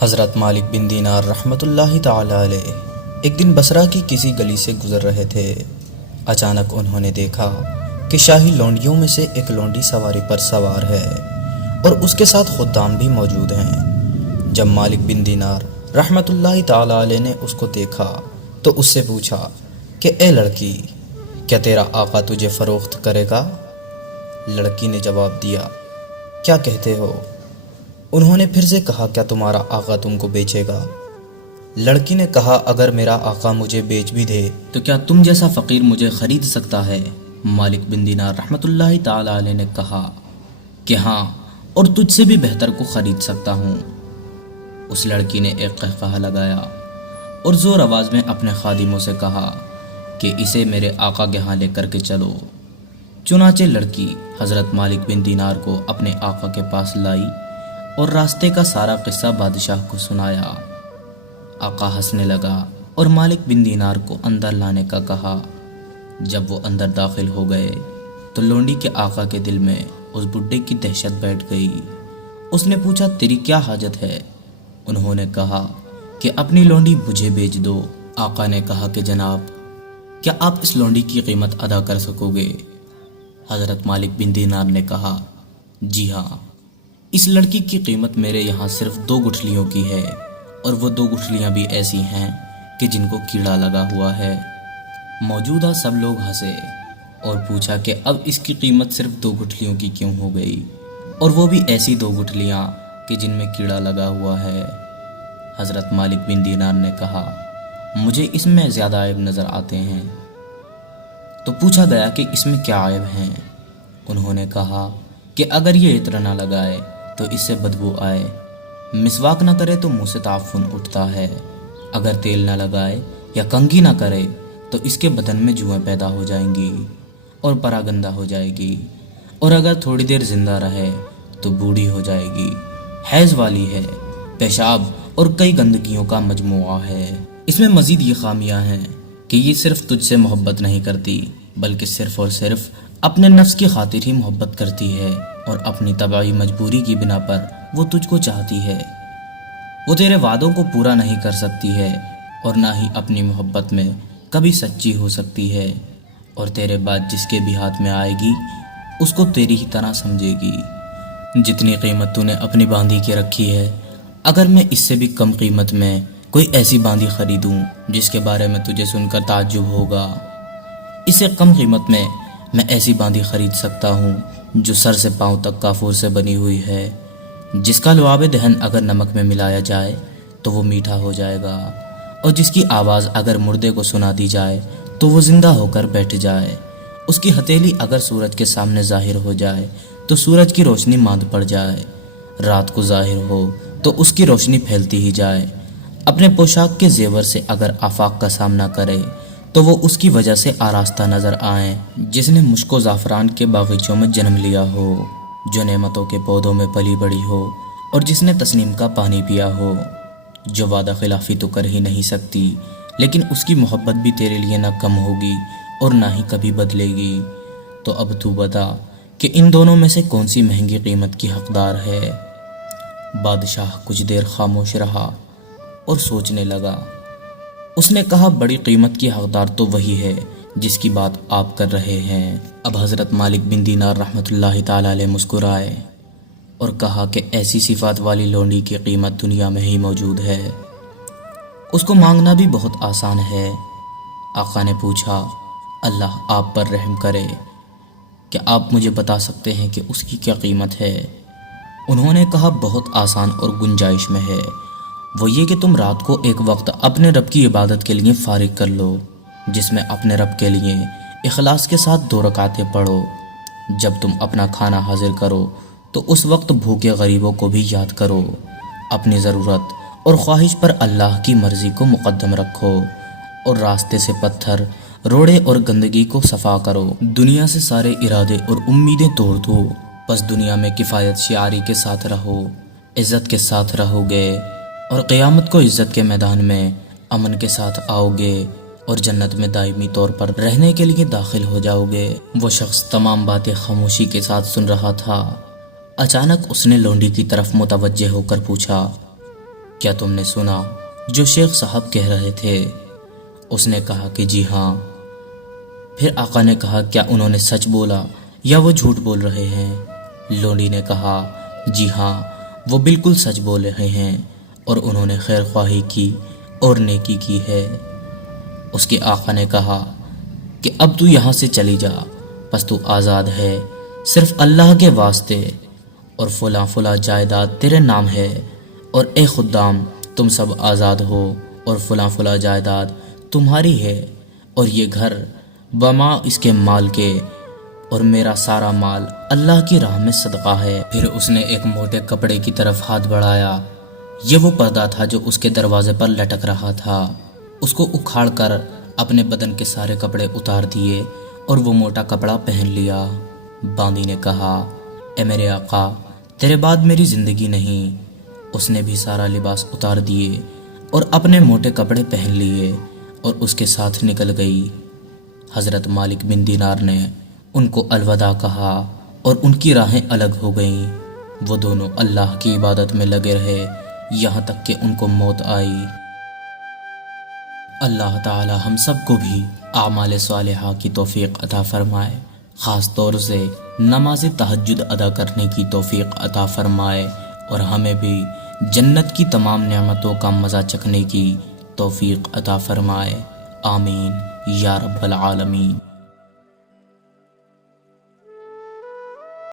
حضرت مالک بن دینار رحمۃ اللہ تعالی علیہ ایک دن بصرہ کی کسی گلی سے گزر رہے تھے۔ اچانک انہوں نے دیکھا کہ شاہی لونڈیوں میں سے ایک لونڈی سواری پر سوار ہے اور اس کے ساتھ خدام بھی موجود ہیں۔ جب مالک بن دینار رحمۃ اللہ تعالی علیہ نے اس کو دیکھا تو اس سے پوچھا کہ اے لڑکی، کیا تیرا آقا تجھے فروخت کرے گا؟ لڑکی نے جواب دیا، کیا کہتے ہو؟ انہوں نے پھر سے کہا، کیا تمہارا آقا تم کو بیچے گا؟ لڑکی نے کہا، اگر میرا آقا مجھے بیچ بھی دے تو کیا تم جیسا فقیر مجھے خرید سکتا ہے؟ مالک بن دینار رحمۃ اللہ تعالی علیہ نے کہا کہ ہاں، اور تجھ سے بھی بہتر کو خرید سکتا ہوں۔ اس لڑکی نے ایک قہقہہ لگایا اور زور آواز میں اپنے خادموں سے کہا کہ اسے میرے آقا کے ہاں لے کر کے چلو۔ چنانچہ لڑکی حضرت مالک بن دینار کو اپنے آقا کے پاس لائی اور راستے کا سارا قصہ بادشاہ کو سنایا۔ آقا ہنسنے لگا اور مالک بن دینار کو اندر لانے کا کہا۔ جب وہ اندر داخل ہو گئے تو لونڈی کے آقا کے دل میں اس بڈھے کی دہشت بیٹھ گئی۔ اس نے پوچھا، تیری کیا حاجت ہے؟ انہوں نے کہا کہ اپنی لونڈی مجھے بیچ دو۔ آقا نے کہا کہ جناب، کیا آپ اس لونڈی کی قیمت ادا کر سکو گے؟ حضرت مالک بن دینار نے کہا، جی ہاں، اس لڑکی کی قیمت میرے یہاں صرف 2 گٹھلیوں کی ہے، اور وہ 2 گٹھلیاں بھی ایسی ہیں کہ جن کو کیڑا لگا ہوا ہے۔ موجودہ سب لوگ ہنسے اور پوچھا کہ اب اس کی قیمت صرف 2 گٹھلیوں کی کیوں ہو گئی، اور وہ بھی ایسی 2 گٹھلیاں کہ جن میں کیڑا لگا ہوا ہے۔ حضرت مالک بن دینار نے کہا، مجھے اس میں زیادہ عیب نظر آتے ہیں۔ تو پوچھا گیا کہ اس میں کیا عیب ہیں؟ انہوں نے کہا کہ اگر یہ عطر نہ لگائے تو اس سے بدبو آئے، مسواک نہ کرے تو منہ سے تعفن اٹھتا ہے، اگر تیل نہ لگائے یا کنگھی نہ کرے تو اس کے بدن میں جوئیں پیدا ہو جائیں گی اور پراگندہ ہو جائے گی، اور اگر تھوڑی دیر زندہ رہے تو بوڑھی ہو جائے گی، حیض والی ہے، پیشاب اور کئی گندگیوں کا مجموعہ ہے۔ اس میں مزید یہ خامیاں ہیں کہ یہ صرف تجھ سے محبت نہیں کرتی، بلکہ صرف اور صرف اپنے نفس کی خاطر ہی محبت کرتی ہے، اور اپنی طبعی مجبوری کی بنا پر وہ تجھ کو چاہتی ہے۔ وہ تیرے وعدوں کو پورا نہیں کر سکتی ہے، اور نہ ہی اپنی محبت میں کبھی سچی ہو سکتی ہے، اور تیرے بعد جس کے بھی ہاتھ میں آئے گی اس کو تیری ہی طرح سمجھے گی۔ جتنی قیمت تو نے اپنی باندھی کی رکھی ہے، اگر میں اس سے بھی کم قیمت میں کوئی ایسی باندھی خریدوں جس کے بارے میں تجھے سن کر تعجب ہوگا، اس سے کم قیمت میں میں ایسی باندھی خرید سکتا ہوں جو سر سے پاؤں تک کافور سے بنی ہوئی ہے، جس کا لعاب دہن اگر نمک میں ملایا جائے تو وہ میٹھا ہو جائے گا، اور جس کی آواز اگر مردے کو سنا دی جائے تو وہ زندہ ہو کر بیٹھ جائے، اس کی ہتھیلی اگر سورج کے سامنے ظاہر ہو جائے تو سورج کی روشنی ماند پڑ جائے، رات کو ظاہر ہو تو اس کی روشنی پھیلتی ہی جائے، اپنے پوشاک کے زیور سے اگر آفاق کا سامنا کرے تو وہ اس کی وجہ سے آراستہ نظر آئیں، جس نے مشک و زعفران کے باغیچوں میں جنم لیا ہو، جو نعمتوں کے پودوں میں پلی بڑی ہو، اور جس نے تسنیم کا پانی پیا ہو، جو وعدہ خلافی تو کر ہی نہیں سکتی، لیکن اس کی محبت بھی تیرے لیے نہ کم ہوگی اور نہ ہی کبھی بدلے گی۔ تو اب تو بتا کہ ان دونوں میں سے کون سی مہنگی قیمت کی حقدار ہے؟ بادشاہ کچھ دیر خاموش رہا اور سوچنے لگا۔ اس نے کہا، بڑی قیمت کی حقدار تو وہی ہے جس کی بات آپ کر رہے ہیں۔ اب حضرت مالک بن دینار رحمۃ اللہ تعالی علیہ مسکرائے اور کہا کہ ایسی صفات والی لونڈی کی قیمت دنیا میں ہی موجود ہے، اس کو مانگنا بھی بہت آسان ہے۔ آقا نے پوچھا، اللہ آپ پر رحم کرے، کیا آپ مجھے بتا سکتے ہیں کہ اس کی کیا قیمت ہے؟ انہوں نے کہا، بہت آسان اور گنجائش میں ہے، وہ یہ کہ تم رات کو ایک وقت اپنے رب کی عبادت کے لیے فارغ کر لو، جس میں اپنے رب کے لیے اخلاص کے ساتھ 2 رکعتیں پڑھو۔ جب تم اپنا کھانا حاضر کرو تو اس وقت بھوکے غریبوں کو بھی یاد کرو، اپنی ضرورت اور خواہش پر اللہ کی مرضی کو مقدم رکھو، اور راستے سے پتھر، روڑے اور گندگی کو صفا کرو، دنیا سے سارے ارادے اور امیدیں توڑ دو، بس دنیا میں کفایت شعاری کے ساتھ رہو، عزت کے ساتھ رہو گے، اور قیامت کو عزت کے میدان میں امن کے ساتھ آؤ گے، اور جنت میں دائمی طور پر رہنے کے لیے داخل ہو جاؤ گے۔ وہ شخص تمام باتیں خاموشی کے ساتھ سن رہا تھا۔ اچانک اس نے لونڈی کی طرف متوجہ ہو کر پوچھا، کیا تم نے سنا جو شیخ صاحب کہہ رہے تھے؟ اس نے کہا کہ جی ہاں۔ پھر آقا نے کہا کیا انہوں نے سچ بولا یا وہ جھوٹ بول رہے ہیں؟ لونڈی نے کہا جی ہاں، وہ بالکل سچ بول رہے ہیں اور انہوں نے خیر خواہی کی اور نیکی کی ہے۔ اس کے آقا نے کہا کہ اب تو یہاں سے چلی جا، پس تو آزاد ہے صرف اللہ کے واسطے، اور فلاں فلاں جائیداد تیرے نام ہے، اور اے خدام تم سب آزاد ہو، اور فلاں فلاں جائیداد تمہاری ہے، اور یہ گھر بما اس کے مال کے، اور میرا سارا مال اللہ کی راہ میں صدقہ ہے۔ پھر اس نے ایک موٹے کپڑے کی طرف ہاتھ بڑھایا، یہ وہ پردہ تھا جو اس کے دروازے پر لٹک رہا تھا۔ اس کو اکھاڑ کر اپنے بدن کے سارے کپڑے اتار دیے اور وہ موٹا کپڑا پہن لیا۔ باندی نے کہا اے میرے آقا، تیرے بعد میری زندگی نہیں۔ اس نے بھی سارا لباس اتار دیے اور اپنے موٹے کپڑے پہن لیے اور اس کے ساتھ نکل گئی۔ حضرت مالک بن دینار نے ان کو الوداع کہا اور ان کی راہیں الگ ہو گئیں۔ وہ دونوں اللہ کی عبادت میں لگے رہے یہاں تک کہ ان کو موت آئی۔ اللہ تعالی ہم سب کو بھی اعمال صالحہ کی توفیق عطا فرمائے، خاص طور سے نماز تہجد ادا کرنے کی توفیق عطا فرمائے، اور ہمیں بھی جنت کی تمام نعمتوں کا مزہ چکھنے کی توفیق عطا فرمائے۔ آمین یا رب العالمین۔